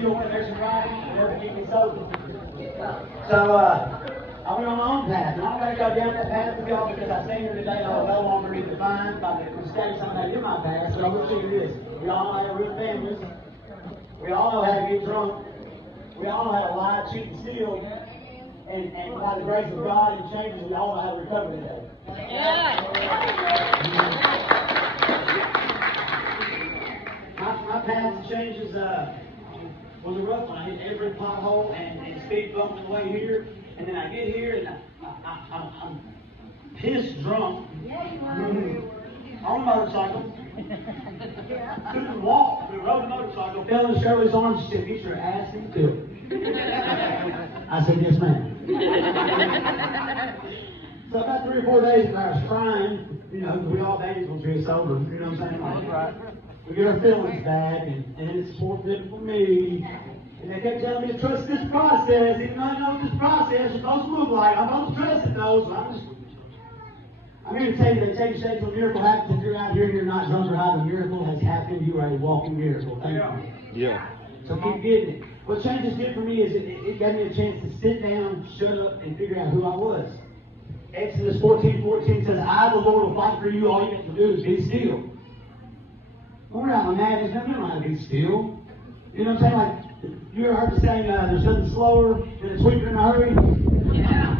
neither one of their sobriety will ever keep me sober. So, I went on my own path, and I'm going to go down that path with y'all because I stand here today and I will no longer be defined by the mistakes I made in my past. But I'm going to tell you this: we all know how to ruin families. We all know how to get drunk. We all know how to lie, cheat, and steal. And by the grace of God and changes, we all know how to recover today. Yeah. My path to changes was a rough one. I hit every pothole and speed bump on the way here. And then I get here and I'm pissed drunk on a motorcycle. Couldn't walk. We rode a motorcycle, fell in Shirley's arms. She said, "Get your ass into it." I said, "Yes, ma'am." So about 3 or 4 days and I was crying, you know, we all babies when we're sober, you know what I'm saying? Like, right. We get our feelings back and it's more difficult for me. And they kept telling me to trust this process, even though I know what this process is supposed to look like. I'm supposed to trust it though, so I'm here to tell you that change shapes a miracle happens. If you're out here and you're not drunk or high, the miracle has happened. You are a walking miracle. Thank you. Yeah. So keep getting it. What changes did for me is it gave me a chance to sit down, shut up, and figure out who I was. Exodus 14:14 says, "I, the Lord, will fight for you. All you have to do is be still." When we're out on madness, you don't know how to be still. You know what I'm saying? Like, you ever heard the saying, there's nothing slower than a tweaker in a hurry? Yeah.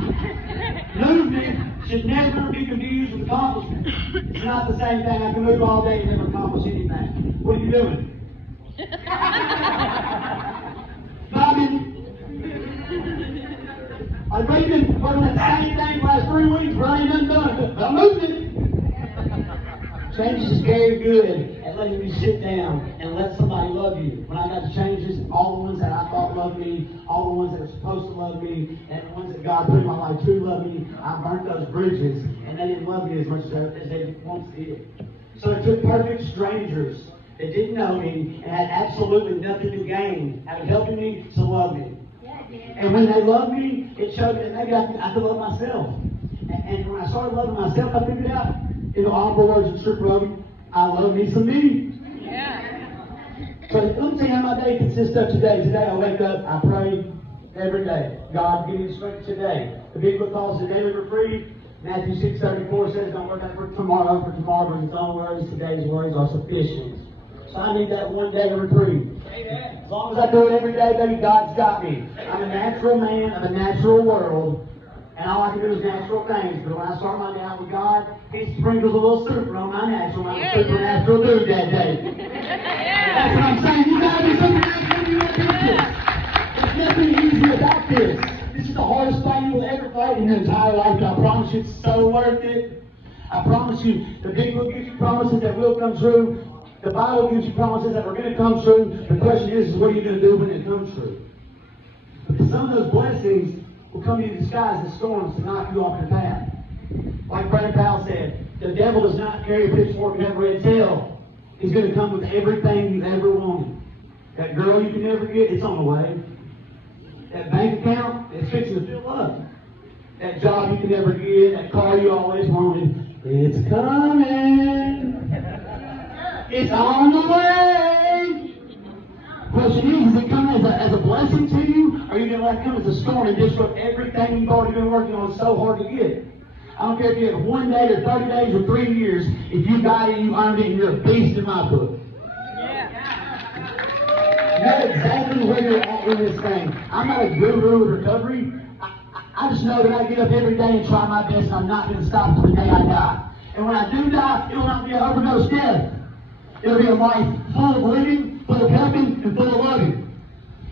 Movement should never be confused with accomplishment. It's not the same thing. I can move all day and never accomplish anything. What are you doing? Bobbing. I've been working at the same thing the last 3 weeks, but I ain't nothing done. But I'm moving. Changes is very good at letting you sit down and let somebody love you. When I got to Changes, all the ones that I thought loved me, all the ones that were supposed to love me, and the ones that God put in my life to love me, I burnt those bridges, and they didn't love me as much as they once did. So it took perfect strangers that didn't know me and had absolutely nothing to gain out of helping me to love me. And when they loved me, it showed me that maybe I could love myself. And when I started loving myself, I figured out, in the honorable words of Strip Road, I love me some me. Yeah. So let me tell you how my day consists of today. Today I wake up, I pray every day. God, give me the strength today. The big book calls it daily reprieve. Matthew 6:34 says, "Don't worry about for tomorrow brings its own worries. Today's worries are sufficient." So I need that one day of reprieve. Amen. As long as I do it every day, baby, God's got me. I'm a natural man of a natural world, and all I can do is natural things. But when I start my day out with God, He sprinkles a little super on my natural. I'm a supernatural dude that day. That's what I'm saying. You gotta be supernatural. You gotta do this. There's nothing easy about this. This is the hardest fight you will ever fight in your entire life. But I promise you, it's so worth it. I promise you, the big book gives you promises that will come true. The Bible gives you promises that are going to come true. The question is what are you going to do when it comes true? Because some of those blessings will come in disguise as storms to knock you off your path. Like Brother Powell said, the devil does not carry a pitchfork and have a red tail. He's going to come with everything you ever wanted. That girl you can never get, it's on the way. That bank account, it's fixing to fill up. That job you can never get, that car you always wanted, it's coming. It's on the way. Question is it coming as a blessing to you, or are you going to let it come as a storm and disrupt everything you've already been working on so hard to get? I don't care if you have 1 day or 30 days or 3 years. If you got it, you earned it, and you're a beast in my book. You know exactly where you're at in this thing. I'm not a guru with recovery. I just know that I get up every day and try my best, and I'm not going to stop till the day I die. And when I do die, it will not be an overdose death. It'll be a life full of living, full of helping, and full of loving.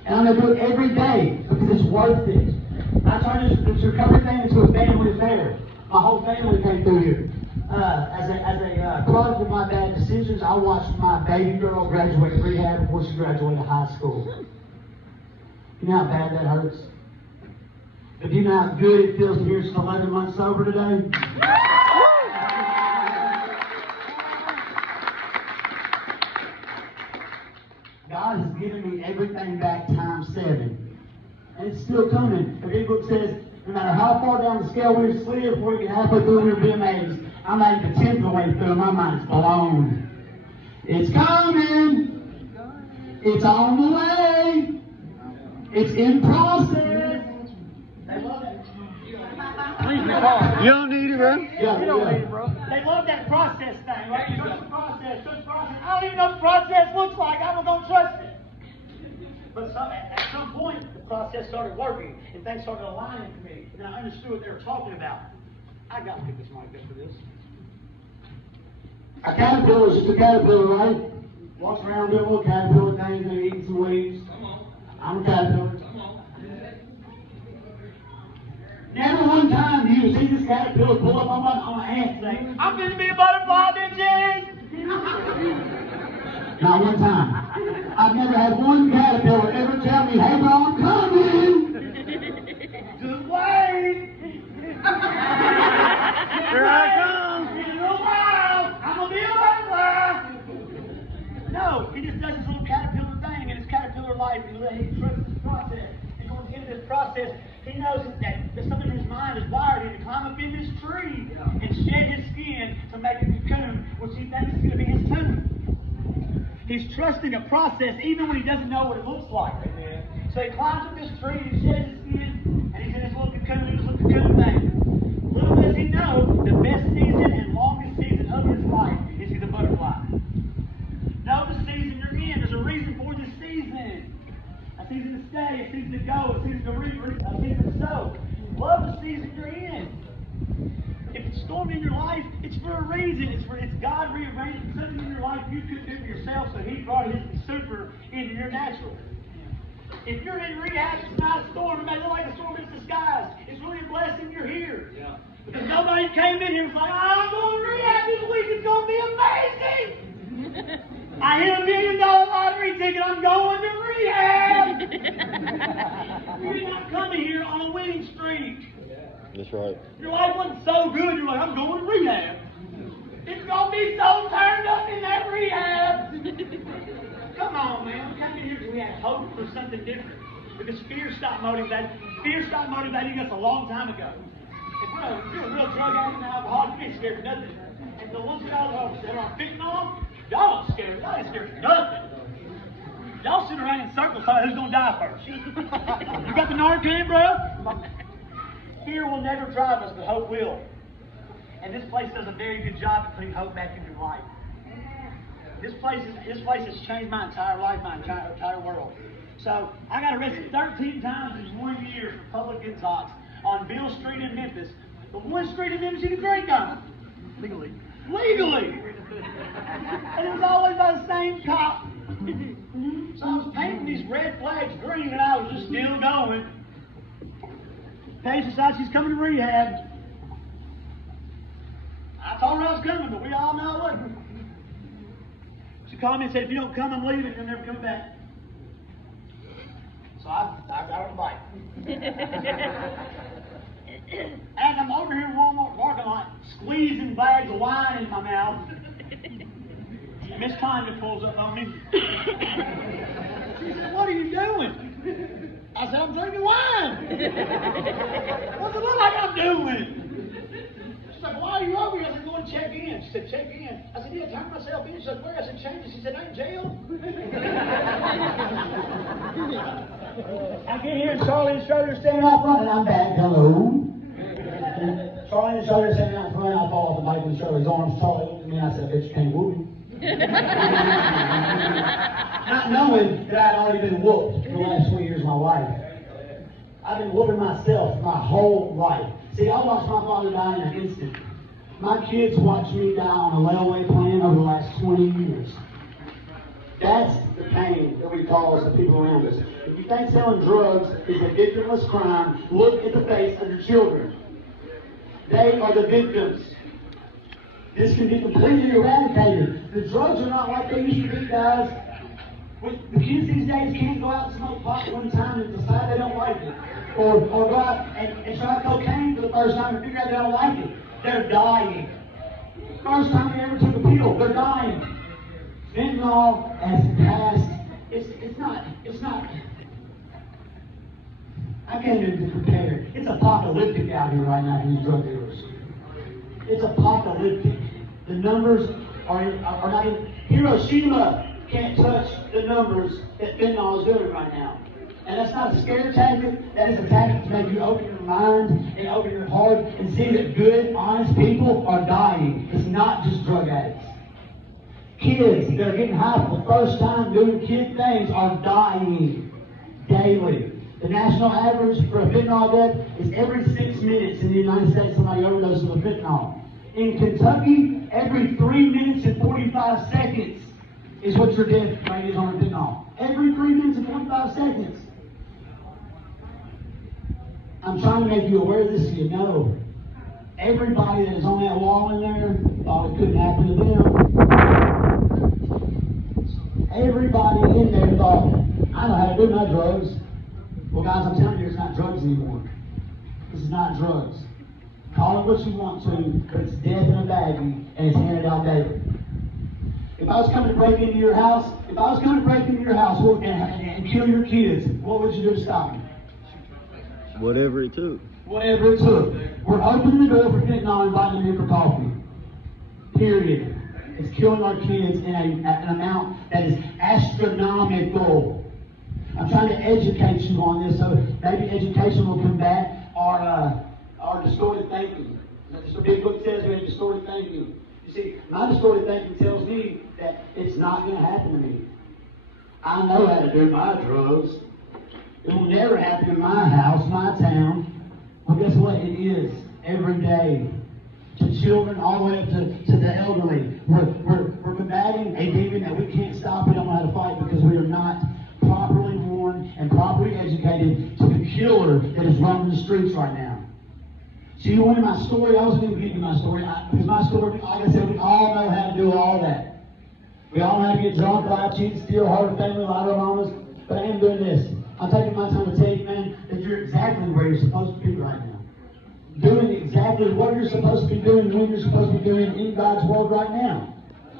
And I'm going to do it every day because it's worth it. I turned this recovery thing into a family affair. My whole family came through here. As a product of my bad decisions, I watched my baby girl graduate rehab before she graduated high school. You know how bad that hurts? But do you know how good it feels to hear she's 11 months sober today? God has given me everything back times 7. And it's still coming. The big book says, no matter how far down the scale we slid before we get halfway through, we'll be amazed. I'm not even 10th of the way through. My mind's blown. It's coming. It's on the way. It's in process. They love it. You don't need it, bro. Yeah, you don't need it, bro. They love that process thing, right? Trust the process, trust the process. I don't even know what the process looks like. I'm not going to trust it. But at some point, the process started working, and things started aligning to me, and I understood what they were talking about. I got to pick this mic up for this. A caterpillar is just a caterpillar, right? Walks around doing little caterpillar things and eating some leaves. I'm a caterpillar. Never one time do you see this caterpillar pull up on my ant and say, I'm going to be a butterfly, bitches! not one time. I've never had one caterpillar ever tell me, hey bro, I'm coming. Just wait! Here I come. In a little while, I'm going to be a butterfly! No, he just does this little caterpillar thing in his caterpillar life. He trusts this process. And going into this process, he knows that something in his mind is wired to climb up in this tree and shed his skin to make a cocoon, which he thinks is going to be his tomb. He's trusting a process even when he doesn't know what it looks like. So he climbs up this tree and sheds his skin, and he's in his little cocoon thing. Little does he know, the best season and longest season of his life is he's a butterfly. Know the season you're in. There's a reason for this season. A season to stay, a season to go, a season to reap, a season to sow. Love the season you're in. If it's storming in your life, it's for a reason. It's God rearranging something in your life you couldn't do for yourself, so He brought His super into your natural. If you're in rehab, it's not a storm. It may look like a storm in disguise. It's really a blessing you're here. Yeah. Because nobody came in here and was like, I'm going to rehab this week. It's going to be amazing. I hit $1 million lottery ticket. I'm going to rehab. You're not coming here on a winning streak. That's right. Your life wasn't so good. You're like, I'm going to rehab. It's going to be so turned up in that rehab. Come on, man. We came in here because we had hope for something different. Because fear stopped motivating. Fear stopped motivating us a long time ago. If you're a real drug addict and alcoholic, you ain't scared of nothing. And the ones that are on fentanyl, y'all not scared. Y'all ain't scared of nothing. Y'all sitting around in circles talking who's going to die first. You got the Narcan, bro? Fear will never drive us, but hope will. And this place does a very good job of putting hope back in your life. This place has changed my entire life, my entire world. So I got arrested 13 times in 1 year for public intox on Beale Street in Memphis. But one street in Memphis you could drink on. Legally. And it was always by the same cop. So I was painting these red flags green and I was just still going. Paige decides she's coming to rehab. I told her I was coming, but we all know I wasn't. She called me and said, if you don't come, I'm leaving. You'll never come back. So I got her a bite. As I'm over here in Walmart parking lot, squeezing bags of wine in my mouth, Miss Tanya pulls up on me. She said, what are you doing? I said, I'm drinking wine. What's it look like I'm doing? She's like, why are you over here? I said, go and check in. She said, check in. I said, yeah, turn myself in. She said, where? I said, Changes. She said, I'm in jail. I get here and Charlie and Schroeder standing out front and I'm back. Hello. And Charlie and Schroeder standing out front. I fall off the bike with Schroeder's arms. Charlie looked at me and I said, I bet you can't whoop me. Not knowing that I'd already been whooped for the last 20 years of my life. I've been whooping myself my whole life. See, I watched my father die in an instant. My kids watched me die on a layaway plan over the last 20 years. That's the pain that we cause the people around us. If you think selling drugs is a victimless crime, look at the face of your children. They are the victims. This can be completely eradicated. The drugs are not like they used to be, guys. The kids these days can't go out and smoke pot one time and decide they don't like it. Or go out and try cocaine for the first time and figure out they don't like it. They're dying. First time they ever took a pill, they're dying. Fentanyl has passed. It's not. I can't even prepare. It's apocalyptic out here right now for these drug dealers. It's apocalyptic. The numbers are not in. Hiroshima can't touch the numbers that fentanyl is doing right now. And that's not a scare tactic. That is a tactic to make you open your mind and open your heart and see that good, honest people are dying. It's not just drug addicts. Kids that are getting high for the first time doing kid things are dying daily. The national average for a fentanyl death is every 6 minutes in the United States somebody overdoses of fentanyl. In Kentucky, every 3 minutes and 45 seconds is what your death rate is on fentanyl. Every 3 minutes and 45 seconds. I'm trying to make you aware of this so you know. Everybody that is on that wall in there thought it couldn't happen to them. Everybody in there thought, I know how to do my drugs. Well, guys, I'm telling you, it's not drugs anymore. This is not drugs. Call it what you want to, but it's death in a baggie, and it's handed out daily. If I was coming to break into your house, and kill your kids, what would you do to stop me? Whatever it took. Whatever it took. We're opening the door for fentanyl and inviting them here for coffee. Period. It's killing our kids in an amount that is astronomical. I'm trying to educate you on this, so maybe education will combat our distorted thinking. That's what the big book says, we have distorted thinking. You see, my distorted thinking tells me that it's not going to happen to me. I know how to do my drugs. It will never happen in my house, my town. Well, guess what? It is every day. To children, all the way up to the elderly. We're combating a demon that we can't stop. We don't know how to fight because we are not properly warned and properly educated to the killer that is roaming the streets right now. So you wanted my story? I wasn't going to give you my story. Because my story, like I said, we all know how to do all that. We all know how to get drunk, lie, cheat, steal, hurt family, lie to our mamas. But I am doing this. I'm taking my time to tell you, man, that you're exactly where you're supposed to be right now. Doing exactly what you're supposed to be doing, when you're supposed to be doing in God's world right now.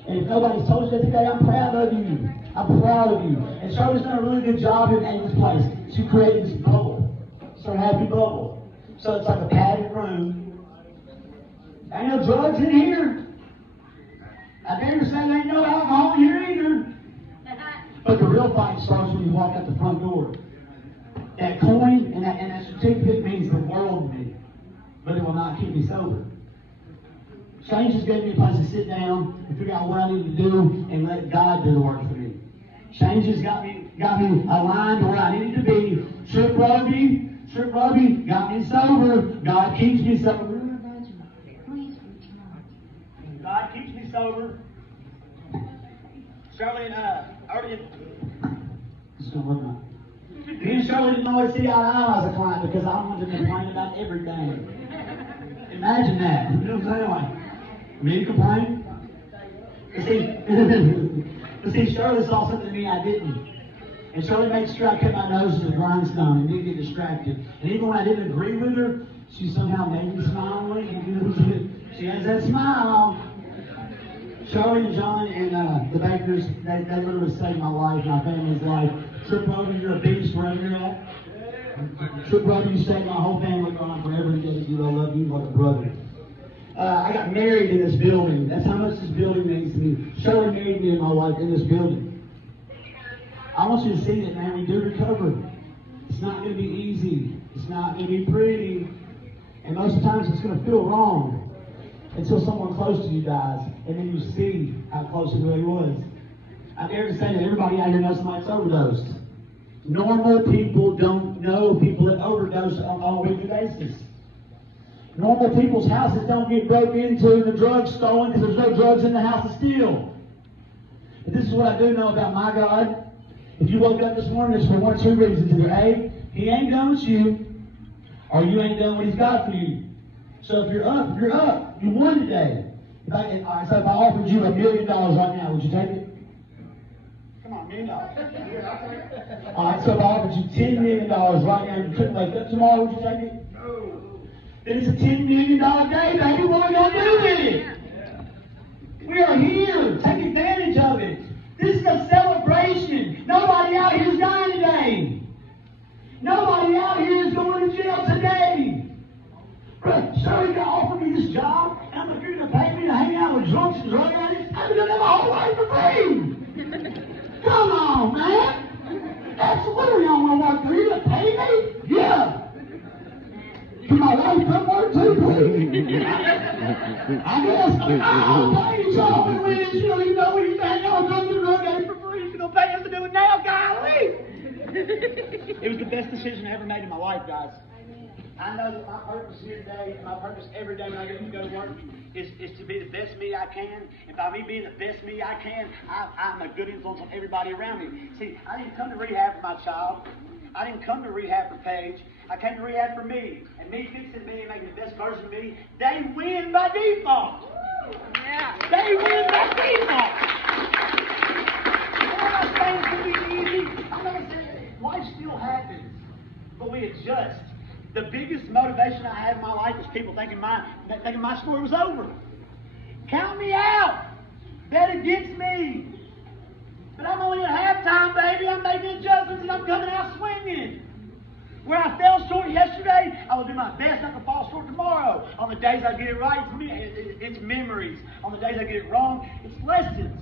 And if nobody's told you that today, I'm proud of you. I'm proud of you. And Shirley's done a really good job in this place. She created this bubble. It's her happy bubble. So it's like a padded room. Ain't no drugs in here. I dare say there ain't no alcohol in here either. But the real fight starts when you walk out the front door. That coin and that certificate means the world to me. But it will not keep me sober. Changes gave me a place to sit down and figure out what I need to do and let God do the work for me. Changes got me aligned to where I needed to be. Trip Roby got me sober. God keeps me sober. God keeps me sober. Shirley and me and Shirley didn't always see eye to eye as a client because I wanted to complain about everything. Imagine that. You know what I'm saying? Like, me complain? But see, Shirley saw something in me I didn't. And Shirley made sure I kept my nose to the grindstone and didn't get distracted. And even when I didn't agree with her, she somehow made me smile. She has that smile. Shirley and John and the bankers, they literally saved my life, my family's life. Trip Roby, you're a beast wherever you're at. Trip Roby, you saved my whole family going forever together. You, I love you like a brother. I got married in this building. That's how much this building means to me. Shirley married me and my wife in this building. I want you to see that, man, we do recover. It's not going to be easy. It's not going to be pretty. And most of the times it's going to feel wrong until someone close to you dies, and then you see how close it really was. I dare to say that everybody out here knows somebody that's overdosed. Normal people don't know people that overdose on a weekly basis. Normal people's houses don't get broken into and the drugs stolen because there's no drugs in the house to steal. But this is what I do know about my God. If you woke up this morning, it's for one or two reasons. Either A, He ain't done with you, or you ain't done what He's got for you. So if you're up, you're up. You won today. So if I offered you $1 million right now, would you take it? Come on, $1 million. All right, so if I offered you $10 million right now and you couldn't wake up tomorrow, would you take it? No. Then it's a $10 million day, baby. What are we going to do with it? We are here. Take advantage of it. This is a celebration. Nobody out here is dying today. Nobody out here is going to jail today. Shirley offered me this job, and I'm like, you're going to pay me to hang out with drunks and drug addicts? I've been doing that my whole life for free. Come on, man. Absolutely, I don't want to work for you. Can my wife come work too, please? I guess. Oh, praise y'all. We didn't really know anything. Y'all come to Road Day for free. You're going to pay us to do it now, golly. It was the best decision I ever made in my life, guys. I know that my purpose here today, and my purpose every day when I get to go to work, is to be the best me I can. And by me being the best me I can, I'm a good influence on everybody around me. See, I didn't come to rehab for my child. I didn't come to rehab for Paige. I came to rehab for me. And me fixing me and making the best version of me, they win by default. Yeah. They win by default. I'm not saying it's going to be easy. I'm not saying life still happens, but we adjust. The biggest motivation I had in my life is people thinking my story was over. Count me out. Bet against me. But I'm only at halftime, baby. I'm making adjustments and I'm coming out swinging. Where I fell short yesterday, I will do my best not to fall short tomorrow. On the days I get it right, it's memories. On the days I get it wrong, it's lessons.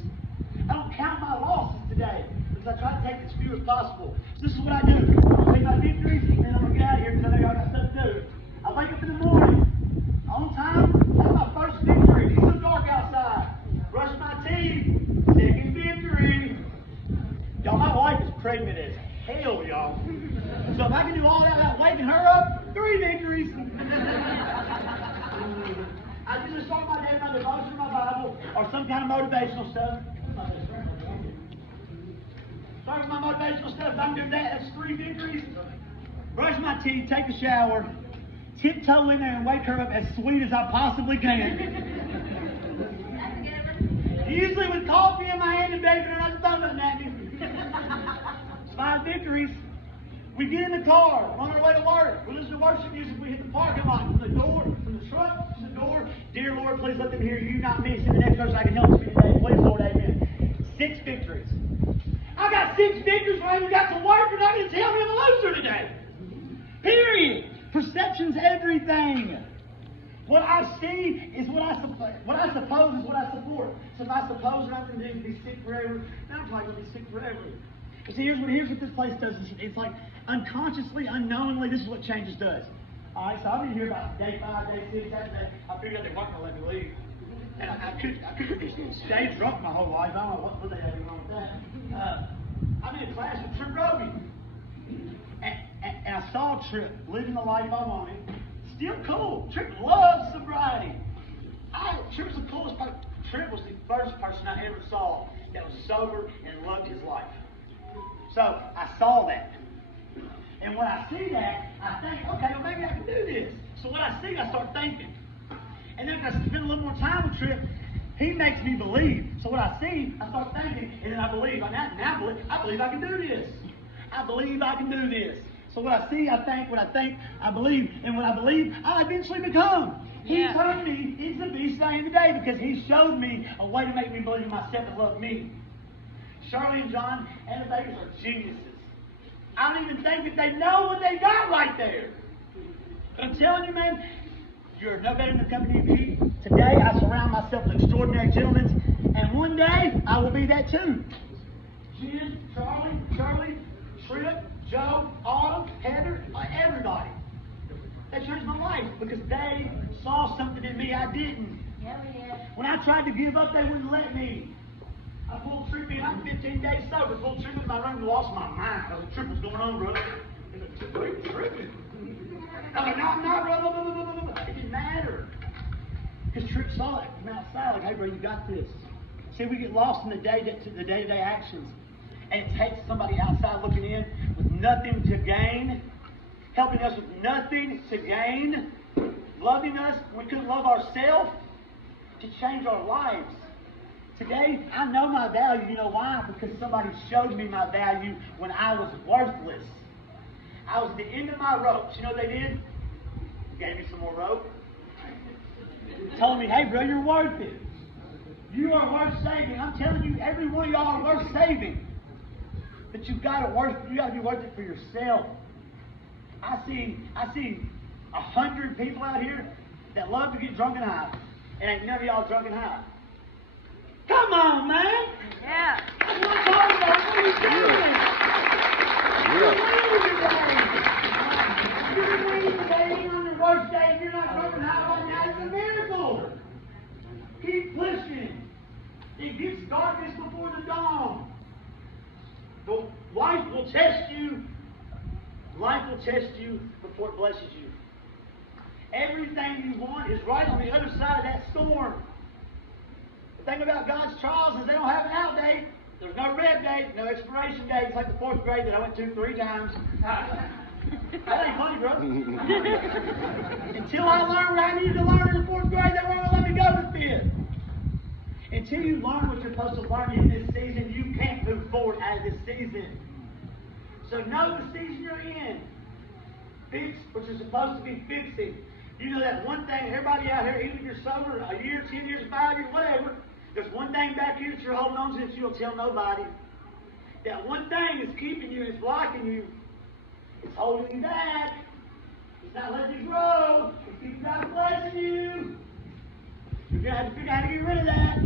I don't count my losses today because I try to take as few as possible. So this is what I do. I take my victories and then I'm going to get out of here because I know y'all got stuff to do. I wake up in the morning, on time, that's my first victory. It's so dark outside. Brush my teeth, second victory. Y'all, my wife is pregnant as hell, y'all. So if I can do all that without waking her up, 3 victories. I just start my day with my devotion, my Bible, or some kind of motivational stuff. Start with my motivational stuff. If I can do that, that's 3 victories. Brush my teeth, take a shower, tiptoe in there and wake her up as sweet as I possibly can. Usually with coffee in my hand and bacon and I'm thumbing at me. It's 5 victories. We get in the car, on our way to work. We listen to worship music. We hit the parking lot from the door, from the truck to the door. Dear Lord, please let them hear you, not me. Send the next person I can help me today. Please, Lord, amen. 6 victories. I got 6 victories when I even got to work. You're not going to tell me I'm a loser today. Period. Perception's everything. What I see is what I suppose is what I support. So if I suppose that I'm going to be sick forever, then I'm probably going to be sick forever. You see, here's what this place does. It's like unconsciously, unknowingly, this is what Changes does. All right, so I've been here about day 5, day 6, that day. I figured out they weren't going to let me leave. And I could just stay drunk my whole life. I don't know what they had wrong with that. I'm in class with Trip Roby. And I saw Trip living the life I wanted. Still cool. Trip loves sobriety. Trip was the coolest person. Trip was the first person I ever saw that was sober and loved his life. So I saw that. And when I see that, I think, okay, well maybe I can do this. So when I see, I start thinking. And then if I spend a little more time with Trip, he makes me believe. So when I see, I start thinking, and then I believe. I believe I can do this. I believe I can do this. So what I see, I think. What I think, I believe. And when I believe, I eventually become. He turned me into the beast I am today because he showed me a way to make me believe in myself and love me. Shirley and John and the Bakers are geniuses. I don't even think that they know what they got right there. But I'm telling you, man, you're no better than the company you keep. Today, I surround myself with extraordinary gentlemen, and one day, I will be that too. Jen, Charlie, Trip, Joe, Autumn, Heather, everybody. That changed my life because they saw something in me I didn't. When I tried to give up, they wouldn't let me. I pulled Trip in. I'm 15 days sober. Pulled Trip in my room and lost my mind because the trip was going on, brother. Tripping. I'm like, no, I'm not, brother. It didn't matter. Because Trip saw it from outside. Like, hey, bro, you got this. See, we get lost in the day-to-day actions. And it takes somebody outside looking in with nothing to gain, helping us with nothing to gain, loving us when we couldn't love ourselves, to change our lives. Today, I know my value. You know why? Because somebody showed me my value when I was worthless. I was at the end of my ropes. You know what they did? Gave me some more rope. Told me, hey, bro, you're worth it. You are worth saving. I'm telling you, every one of y'all are worth saving. But you gotta be worth it for yourself. I see 100 people out here that love to get drunk and high. And ain't none of y'all drunk and high. Come on, man. Yeah. That's what I'm talking about. What are you doing? You're winning today. You're winning today. You're on your worst Life will test you. Life will test you before it blesses you. Everything you want is right on the other side of that storm. The thing about God's trials is they don't have an out date. There's no red date, no expiration date. It's like the 4th grade that I went to 3 times. That ain't funny, bro. Until I learned what I needed to learn in the 4th grade, they weren't going to let me go to 5th. Until you learn what you're supposed to learn in this season, you can't move forward out of this season. So know the season you're in. Fix what you're supposed to be fixing. You know that one thing, everybody out here, even if you're sober a year, 10 years, 5 years, whatever, there's one thing back here that you're holding on to that you don't tell nobody. That one thing is keeping you and it's blocking you. It's holding you back. It's not letting you grow. It keeps God blessing you. You're going to have to figure out how to get rid of that.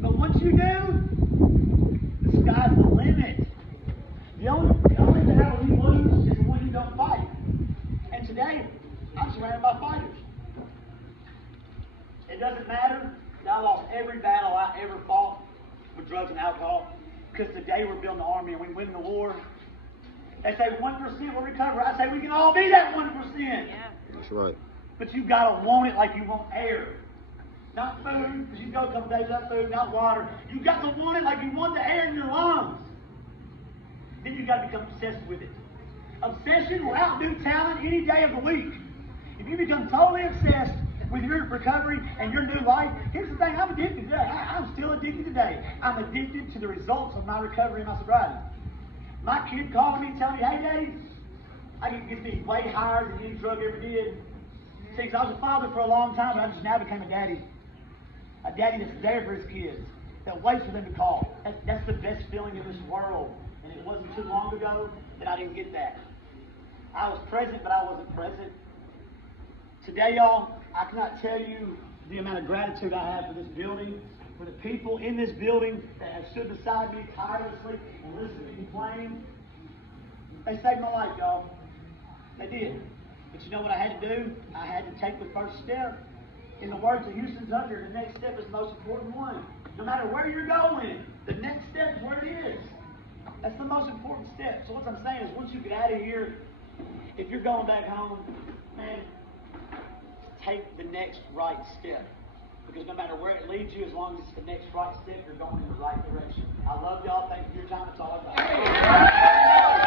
But once you do, the sky's the limit. The only thing that will lose is the one you don't fight. And today, I'm surrounded by fighters. It doesn't matter that I lost every battle I ever fought with drugs and alcohol. Because today we're building an army and we win the war. They say 1% will recover. I say we can all be that 1%. Yeah. That's right. But you got to want it like you want air. Not food, because you go a couple days without food, not water. You got to want it like you want the air in your lungs. Then you got to become obsessed with it. Obsession will outdo talent any day of the week. If you become totally obsessed with your recovery and your new life, here's the thing, I'm addicted today. I'm still addicted today. I'm addicted to the results of my recovery and my sobriety. My kid calling me and telling me, hey, Daddy, I can get me way higher than any drug ever did. See, 'cause I was a father for a long time, but I just now became a daddy. A daddy that's there for his kids, that waits for them to call. That's the best feeling in this world. And it wasn't too long ago that I didn't get that. I was present, but I wasn't present. Today, y'all, I cannot tell you the amount of gratitude I have for this building, for the people in this building that have stood beside me tirelessly and listened to me playing. They saved my life, y'all. They did. But you know what I had to do? I had to take the first step. In the words of Houston Tucker, the next step is the most important one. No matter where you're going, the next step is where it is. That's the most important step. So what I'm saying is once you get out of here, if you're going back home, man, take the next right step. Because no matter where it leads you, as long as it's the next right step, you're going in the right direction. I love y'all. Thank you for your time. That's all I got.